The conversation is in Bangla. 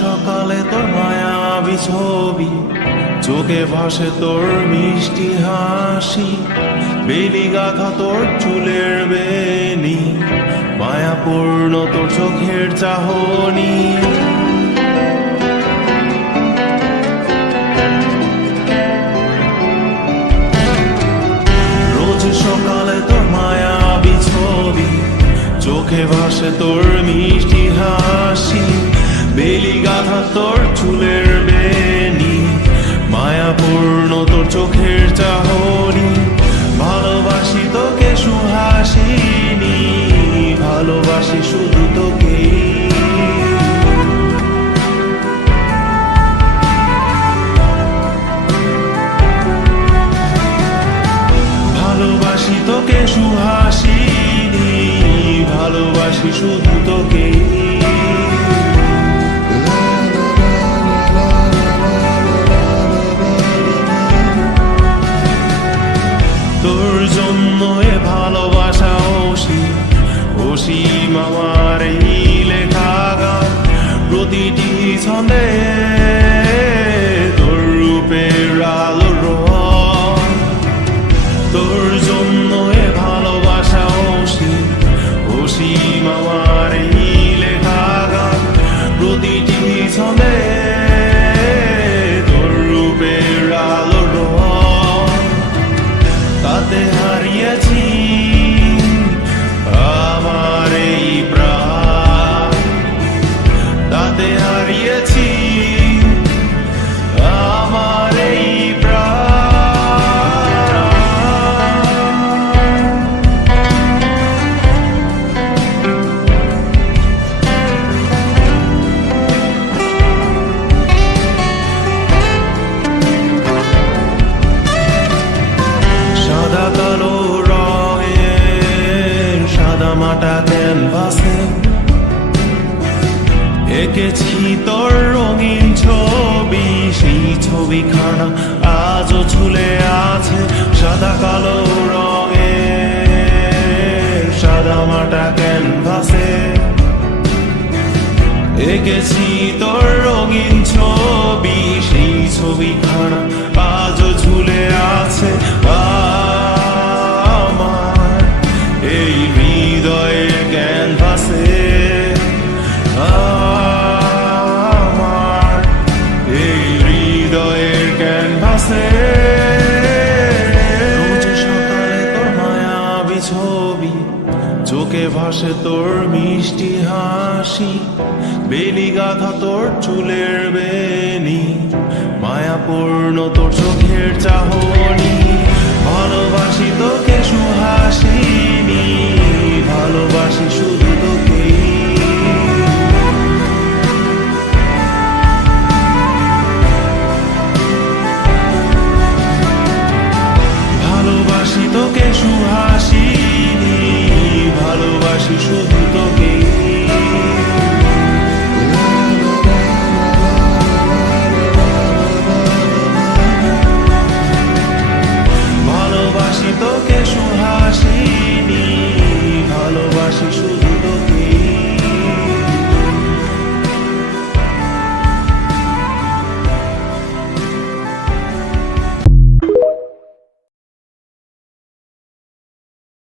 সকালে তোর মায়াবী ছবি, চোখে ভাসে তোর মিষ্টি হাসি, বেলি গাথা তোর চুলের বেনি, মায়াপূর্ণ তোর চোখের চাহনি। রোজ সকালে তোর মায়াবী ছবি, চোখে ভাসে তোর মিষ্টি হাসি, বেলি গাথা তোর চুলের বেনি, মায়াপূর্ণ তোর চোখের চাহনি। ভালোবাসি তোকে সুহাসিনী, ভালোবাসি শুধু তোকে। ভালোবাসি তোকে সুহাসিনী, ভালোবাসি শুধু তোকে। তোর জন্য এ ভালোবাসা অসীম আমার এই লেখা গান, প্রতিটি ছন্দে তোর রূপের আলোর রং। তোর জন্য এ ভালোবাসা অসীম আমার এই লেখা গান, প্রতিটি ছন্দে তোর রূপের আলোর রং। তাতে হারিয়েছি আমার এই প্রাণ, তাতে হারিয়েছি আমার এই সাদা কালো রঙের সাদামাটা ক্যানভাসে এঁকেছি তোর রঙিন ছবি, সেই ছবিখানা আজও ঝুলে আছে। সাদা কালো রঙের সাদামাটা ক্যানভাসে এঁকেছি তোর রঙিন ছবি, সেই ছবিখানা আজও ঝুলে আছে আমার এই হৃদয়ের ক্যানভাসে। আমার এই হৃদয়ের ক্যানভাসে। রোজ সকালে তোর মায়াবী ছবি, চোখে ভাসে তোর মিষ্টি হাসি, বেলি গাথা তোর চুলের বেনি, মায়াপূর্ণ তোর চোখের চাহনি। ভালোবাসি তোকে সুহাসি।